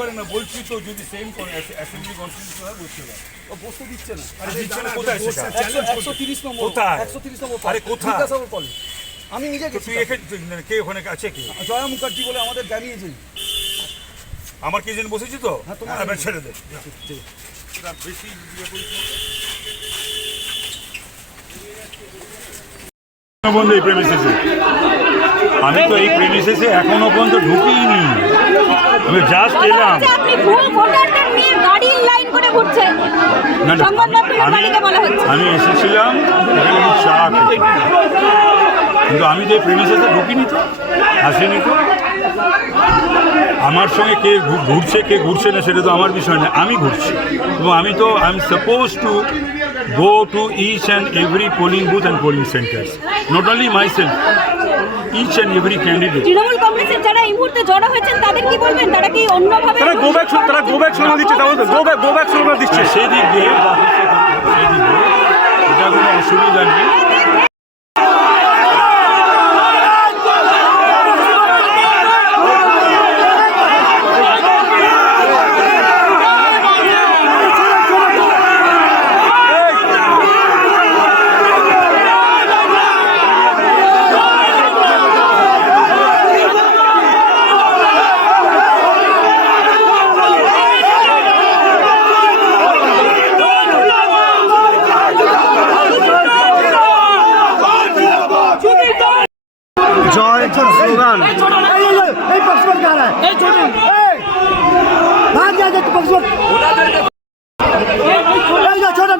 পারে না বলছি তো যদি সেম অ্যাসেম্বলি কনস্টিটিউশন হয় বসতে পারে ও বসতে দিচ্ছে না। আরে দিচ্ছে না কোথায় সেটা একশো তিরিশ নম্বর কোথায়? একশো তিরিশ নম্বর আরে কোথায়? বিদ্যাসাগর কলেজ আমি নিজে গেছি তুই এখানে কে ওখানে আছে কি? জয়া মুখার্জি বলে আমাদের জানিয়েছেন। আমার কি যেন বসেছি তো? হ্যাঁ, তোমার ছেড়ে দে। এরা বেশি করিস না। বন্ধু এই প্রেমিসেসে আমি তো এই প্রেমিসেসে এখনও পর্যন্ত ঢুকিনি। আমি জাস্ট এলাম। আপনি ভুয়ো ভোটারদের নিয়ে গাড়ির লাইন করে ঘুরছেন। না, না, আমি মালিকে বলা হচ্ছে। আমি এসেছিলাম এখানে আমি চা কিন্তু আমি এই প্রেমিসেসে ঢুকিনি তো আসিনি তো। আমার সঙ্গে কে ঘুরছে কে ঘুরছে না সেটা তো আমার বিষয় না আমি ঘুরছি। এবং আমি তো I am suppose to go to each and every polling booth and polling centres not only myself each and every candidate Trinamool কংগ্রেসের যারা এই মুহূর্তে জড়ো হয়েছেন তাদের কি বলবেন? তারা কি অন্যভাবে তারা গো ব্যাক তারা গো ব্যাক শোনা দিচ্ছে তাহলে গো ব্যাক গো ব্যাক শোনা দিচ্ছে। সেই দিক দিয়ে সেই দিক দিয়ে এটা কোনো অসুবিধা নেই। ধর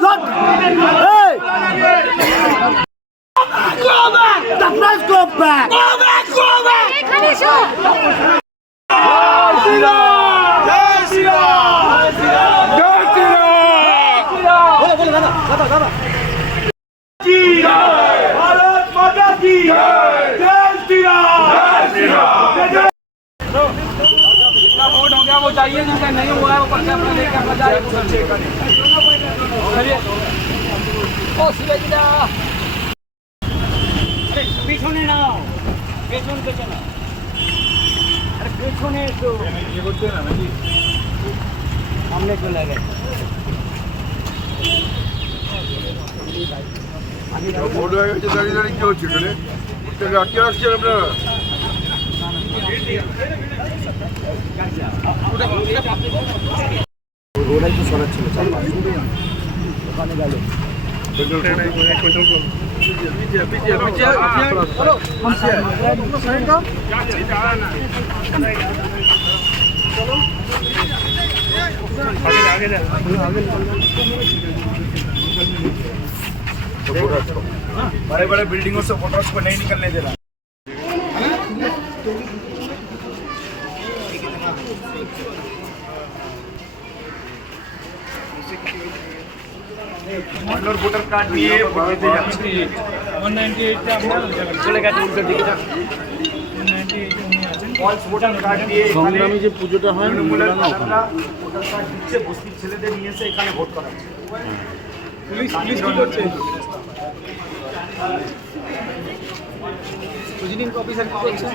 এই Go back! The press go back! Go back! Go back! এখানে এসো পিছনে নাও পেছন পেছনে আরে পেছনে এসো সামনে চলে গেছে ভোট হয়ে গেছে দাঁড়িয়ে দাঁড়িয়ে কি হচ্ছে এখানে আটকে রাখছেন আপনারা बड़े बड़े बिल्डिंगों से फ़ोटोज़ को नहीं निकलने देना মানুষ ভোটার কার্ড নিয়ে ভোট দিতে যাচ্ছে চলে গেছে উল্টো দিকে ফলস ভোটার কার্ড দিয়ে সংগ্রামী যে পুজোটা হয় তৃণমূলের দাদারা ভোটার কার্ড দিচ্ছে বস্তির ছেলেদের নিয়ে এসে এখানে ভোট করাচ্ছে পুলিশ পুলিশ কি করছে প্রেসিডিং অফিসার কি করছে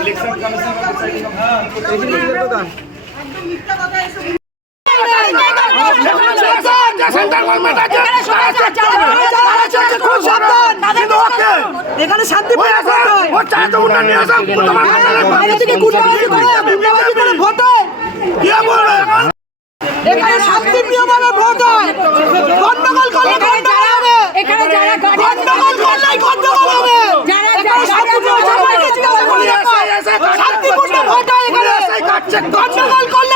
ইলেকশন কমিশন প্রেসিডিং প্রধান এখানে শান্তি বাইরে ভোট হয় এখানে শান্তিপ্রিয়ভাবে ভোট হয়। গন্ডগোল করলে গন্ডগোল হবে। এখানে যারা গন্ডগোল করলেই গন্ডগোল হবে। যারা এখানে শান্তিপ্রিয় সবাইকে জিজ্ঞাসা করে শান্তিপূর্ণ ভোট হয় এখানে। গন্ডগোল করলেই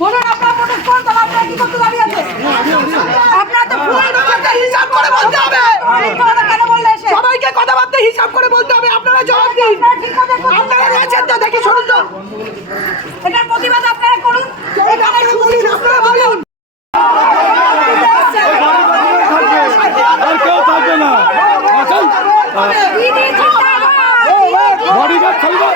বলুন আপনারা প্রোটেস্ট করুন তাহলে আপনারা কি করতে দাঁড়িয়ে আছেন? আপনারা তো হিসাব করে বলতে হবে। কেন বললে সবাইকে কথাবার্তা হিসাব করে বলতে হবে আপনারা জবাব দিন আপনারা রয়েছেন তো দেখি শুনুন তো এটার প্রতিবাদ আপনারা করুন এখানে শুনুন আপনারা বলুন আর কেউ থাকবে না চল দিদি জিন্দাবাদ বডিগার্ড থাকবে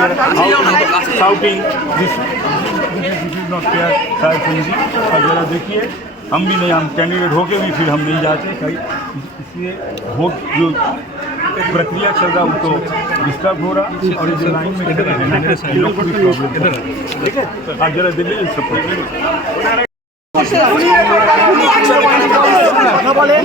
wheelchair here, you are out, shouting, this, this is not fair, शायद समझी और जरा देखिए हम भी नहीं हम कैंडिडेट होके भी फिर हम नहीं जाते कहीं इसलिए वोट जो प्रक्रिया चल रहा है वो तो डिस्टर्ब हो रहा और इस लाइन में इधर रहना ये लोग को भी प्रॉब्लम ठीक है आप जरा दिल्ली सपोर्ट আমাদের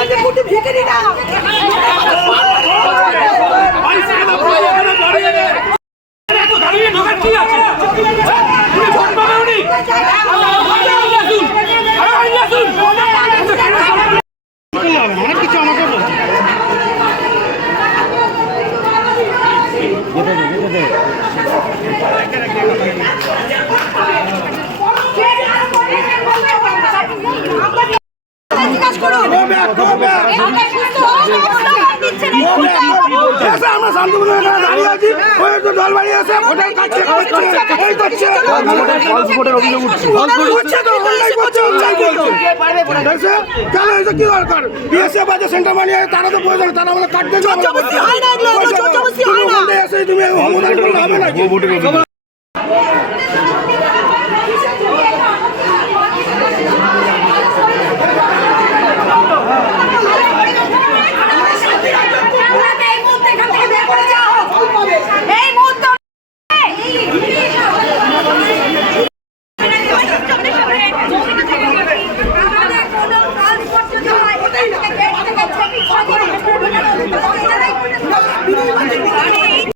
শান্তিরাজ্যের কুটি ভিখারি না। জিজ্ঞাসা করুন আমরা সুস্থ দিচ্ছে এসে আমরা শান্তিপূর্ণ দাঁড়িয়ে আছি ওই তো দল বাড়ি এসে ভোটার করছে এই করছে উঠছে তো করছে করছে। কেন কি দরকার? বিএসএফ আছে সেন্টার মানি তারা তো প্রয়োজন তারা আমাদের হয় না এগুলো, হয় না। তুমি করলে হবে